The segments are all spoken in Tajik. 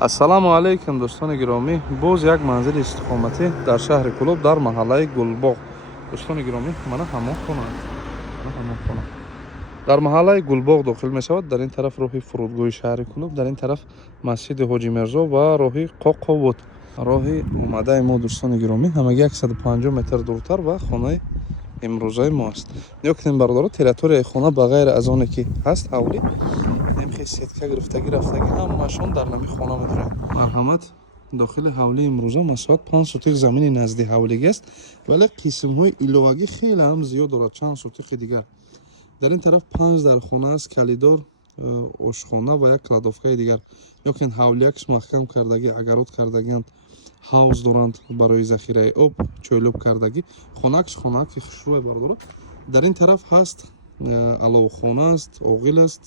ассалому алайкум дӯстони гиромӣ. Боз як манзили истиқоматӣ дар шаҳри Кӯлоб дар маҳаллаи Гулбоғ. Дӯстони гиромӣ, мана ҳамон хона дар маҳаллаи Гулбоғ дохил мешавад. Дар ин тараф роҳи фурудгоҳи шаҳри Кӯлоб, дар ин тараф масҷиди Ҳоҷи Мирзо ва роҳи Қоқовод. роҳи омадаи мо дӯстони гиромӣ ҳамаги 150 метр дуртар ва хонаи имрӯзаи мо аст. Нигоҳ кунед бародаро, территорияи хона ба ғайр аз оне ки ҳаст ҳавлӣ немхе сетка гирифтагӣ рафтагӣ ҳамаашон дар нами хона медоранд. Марҳамат, дохили ҳавлии имрӯза масоат 5 сутиқ замини назди ҳавлигӣ аст, вале қисмҳои иловагӣ хеле ҳам зиёд дорад, чанд сутиқи дигар. Дар ин тараф 5 дар хона аст, калидор, ошхона ва як кладовкаи дигар. Нигоҳ кунед ҳавлиякш маҳкам кардагӣ, агарот кардагианд, ҳавз доранд барои захираи об, чойлӯб кардагӣ. Хонакш хонаки хушрӯе бародаро. Дар ин тараф ҳаст аловхона аст, оғил аст,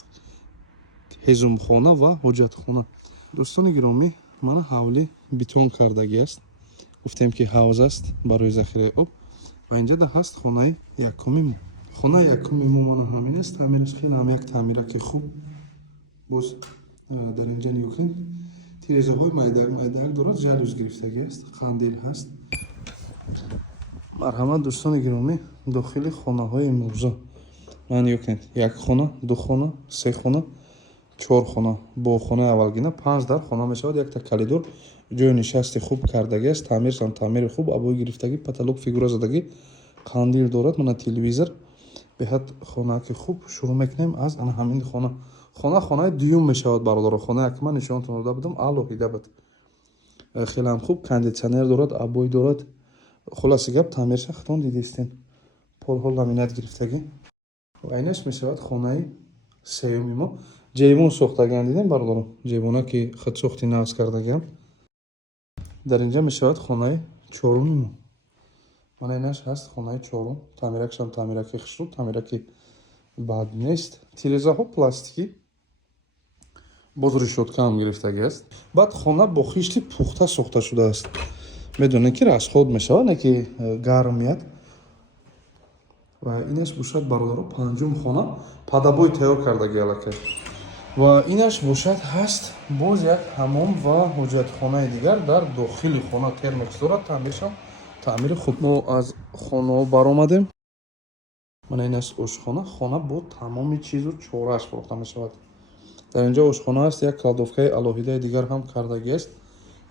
ҳезумхона ва ҳоҷатхона. Дӯстони гиромӣ, мана ҳавли битон кардагӣ аст. Гуфтем ки ҳавз аст барои захираи об. Ва инҷода ҳаст хонаи якуми мо. Хонаи якуми мо мана ҳамин аст. Таъмираш хеле ҳам як таъмираки хуб. Боз дар инҷа нигоҳ кунед. Тирезаҳои майдак дорад, жалюз гирифтагӣ аст, қандил ҳаст. Марҳамат дӯстони гиромӣ, дохили хонаҳои имрӯза. Мана нигоҳ кунед. Як хона, ду хона, се хона, 4 хона. Бо хонаи аввалгина 5 дар хона мешавад. Якта калидор, ҷои нишасти хуб кардагӣ аст. Таъмиршам таъмири хуб, абои гирифтагӣ, потолок фигура задагӣ, қандил дорад, мана телевизор. Беҳад хонаки хуб. Шурӯъ мекунем аз ана ҳамин хона. Хонаи дуюм мешавад бародаро. Хонаи якума нишонтон дода будам, алоҳида буд. Хеле ҳам хуб, кондитсионер дорад, абой дорад. Хулоси гап, таъмирша хатон дидистен. Полҳо ламинат гирифтагӣ. Ва инаш мешавад хонаи сеюми мо. Ҷейвон сохтагиам, дидем бародаро. Ҷейвона ки хатсохти навз кардагиам. Дар инҷа мешавад хонаи чоруми мо. Мана инаш ҳаст хонаи чорум. Таъмиракшам таъмираки хушрӯ, таъмираки бад нест. Тирезаҳо пластикӣ. Боз решотка ҳам гирифтагӣ аст. Баъд хона бо хишти пухта сохта шудааст. Медонед ки расход мешавад, не ки гарм меяд. Ва инаш бошад бародаро панҷум хона. Падабой тайёр кардагӣ аллакай. Ва инаш бошад ҳаст боз як ҳамом ва ҳоҷатхонаи дигар дар дохили хона. Термекс дорад, таъмиршам таъмири хуб. Мо аз хонаҳо баромадем. Мана ин аст ошхона. Хона бо тамоми чизу чорааш фурохта мешавад. Дар инҷа ошхона аст, як кладовкаи алоҳидаи дигар ҳам кардагӣ аст.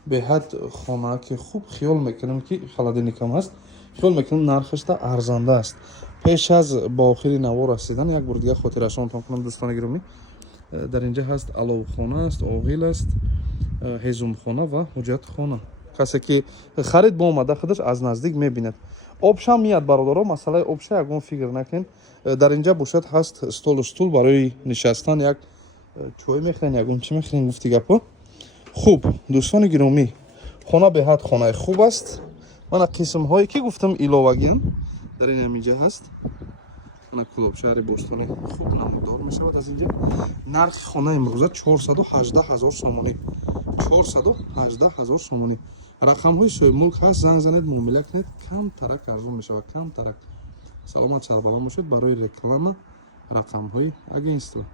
Беҳад хонаки хуб. Хиёл мекунем ки холодильникам ҳаст. Хиёл мекунем нархашда арзанда аст. Пеш аз ба охири навор расидан як бор дигар хотирашонтон кунам дӯстони гиромӣ. Дар инҷа ҳаст аловхона аст, оғил аст, ҳезумхона ва ҳоҷатхона. касе ки харид бо омада худаш аз наздик мебинад. Обшам мияд бародаро, масъалаи обша ягон фикр накунед. Дар инҷа бошад ҳаст столу стул барои нишастан, як чой мехӯрен, ягон чӣ мехӯрен, гуфти гапо. Хуб, дӯстони гиромӣ, хона беҳад хонаи хуб аст. Мана қисмҳое ки гуфтам иловагиам дар ин ҳаминҷа ҳаст. мана Кӯлоб шаҳри бостони хуб намудор мешавад аз инҷа. Нархи хонаи имрӯза 418 000 сомонӣ. 418 000 сомонӣ. рақамҳои соҳибмулк ҳаст, занг занед, муомила кунед, камтарак арзон мешавад, камтарак. саломат сарбаланд бошед. Барои реклама рақамҳои агентства.